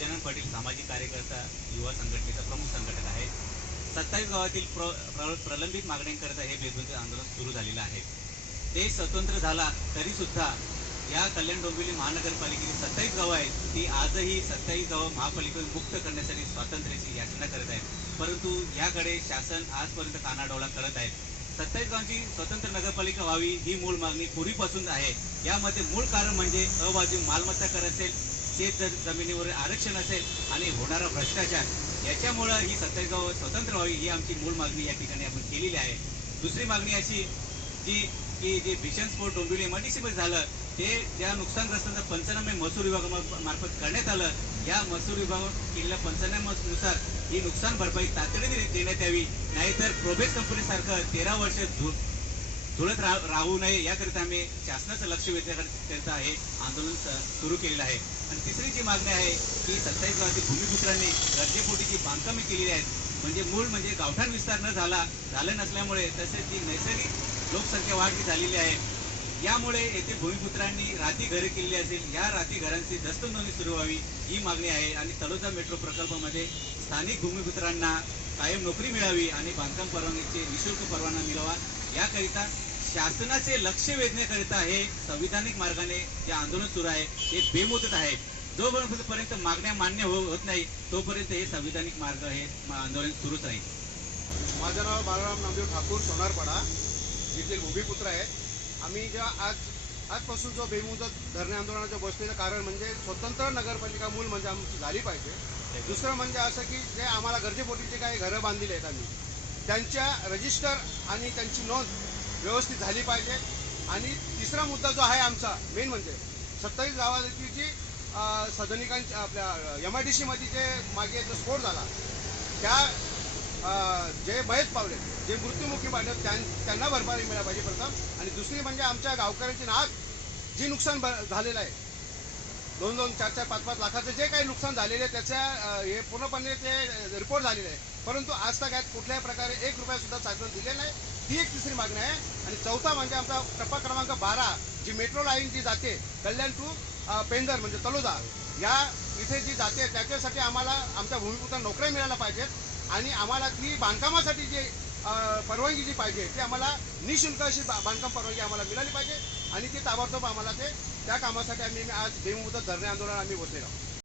गजानन पाटील सामाजिक कार्यकर्ता युवा संघटनेचा प्रमुख संघटक आहे सत्तावीस गावातील प्र, प्र, प्रलंबित मागण्यांकरता हे बेबंदी आंदोलन सुरू झालेलं आहे. ते स्वतंत्र झाला तरी सुद्धा या कल्याण डोंबिवली महानगरपालिकेची सत्तावीस गावं आहेत ती आजही सत्तावीस गावं महापालिकेत मुक्त करण्यासाठी स्वातंत्र्याची याचना करत आहेत. परंतु याकडे शासन आजपर्यंत कानाडोळा करत आहे. सत्तावीस गावांची स्वतंत्र नगरपालिका व्हावी ही मूळ मागणी पूर्वीपासून आहे. यामध्ये मूळ कारण म्हणजे अबाजू मालमत्ता कर असेल शेत ज- जमिनीवर आरक्षण असेल आणि होणारा भ्रष्टाचार याच्यामुळं ही सत्तावीस स्वतंत्र व्हावी ही आमची मूळ मागणी या ठिकाणी आपण केलेली आहे. दुसरी मागणी अशी जी की जे भीषण स्फोट डोंबिवली एमआयडीसी झालं ते ज्या नुकसानग्रस्तांचा पंचनामे महसूल विभागामार्फत करण्यात आलं या महसूल विभागावर केलेल्या पंचनाम्यानुसार ही नुकसान भरपाई तातडीने देण्यात यावी. नाहीतर प्रोबेस कंपनीसारखं तेरा वर्ष धु- धुळत राहू नये याकरिता आम्ही शासनाचं लक्ष वेधण्याकरिता हे आंदोलन सुरू केलेलं आहे. आणि तिसरी जी मागणी आहे की सत्तावीस गावातील भूमिपुत्रांनी गरजेपोटी जी बांधकामे केलेली आहेत. म्हणजे मूळ म्हणजे गावठाण विस्तार न झाला झालं नसल्यामुळे तसेच जी नैसर्गिक लोकसंख्या वाढ जी झालेली आहे. यामुळे येथे भूमिपुत्रांनी राती घरे केलेली असेल या राती घरांची दस्त नोंदणी सुरू व्हावी ही मागणी आहे. आणि तळोजा मेट्रो प्रकल्पामध्ये स्थानिक भूमिपुत्रांना कायम नोकरी मिळावी आणि बांधकाम परवानगीचे निशुल्क परवाना मिळावा याकरिता शासनाचे लक्ष वेधण्याकरिता हे संविधानिक मार्गाने जे आंदोलन सुरू आहे हे बेमुदत आहे. जोपर्यंत मागण्या मान्य हो- होत नाही तोपर्यंत हे संविधानिक मार्ग हे आंदोलन सुरूच राहील. माझं नाव बाळाराम नामदेव ठाकूर सोनारपाडा येथील भूमिपुत्र आहेत आम्ही जेव्हा आज आजपासून जो बेमुदत धरणे आंदोलनाचं बसलेलं कारण म्हणजे स्वतंत्र नगरपालिका मूल म्हणजे आमची झाली पाहिजे. दुसरं म्हणजे असं की जे आम्हाला गरजेपोटी जे काही घरं बांधलेली आहेत आम्ही. त्यांच्या रजिस्टर आणि त्यांची नोंद व्यवस्थित झाली पाहिजे. आणि तिसरा मुद्दा जो आहे आमचा मेन म्हणजे सत्तावीस गावाची जी अं, सदनिकांच्या आपल्या एम आय डी सीमध्ये जे मागे जो स्फोट झाला त्या जे महेश पावले जे मृत्युमुखी पाडले त्यां- त्यांना भरपाई मिळाली पाहिजे प्रथम. आणि दुसरी म्हणजे आमच्या गावकऱ्यांची नाग जी नुकसान झालेलं आहे. दोन दोन चार चार पाच पाच लाखाचं जे काही नुकसान झालेलं आहे त्याच्या हे पूर्णपणे ते रिपोर्ट झालेले आहे. परंतु आज तक यात कुठल्याही प्रकारे एक रुपया सुद्धा शासन दिलेला नाही. ही एक तिसरी मागणी आहे. आणि चौथा म्हणजे आमचा टप्पा क्रमांक बारा जी मेट्रो लाईन जी जाते कल्याण टू पेंदर म्हणजे तलोदा या इथे जी जाते त्याच्यासाठी आम्हाला आमच्या भूमिपुत्र नोकऱ्या मिळायला पाहिजेत. आणि आम्हाला ती बांधकामासाठी जी परवानगी जी पाहिजे ती आम्हाला निशुल्क अशी बांधकाम परवानगी आम्हाला मिळाली पाहिजे. आणि ती ताबडतोब आम्हाला ते त्या कामासाठी आम्ही आज बेमुदत धरणे आंदोलन आम्ही बसलेलो आहोत.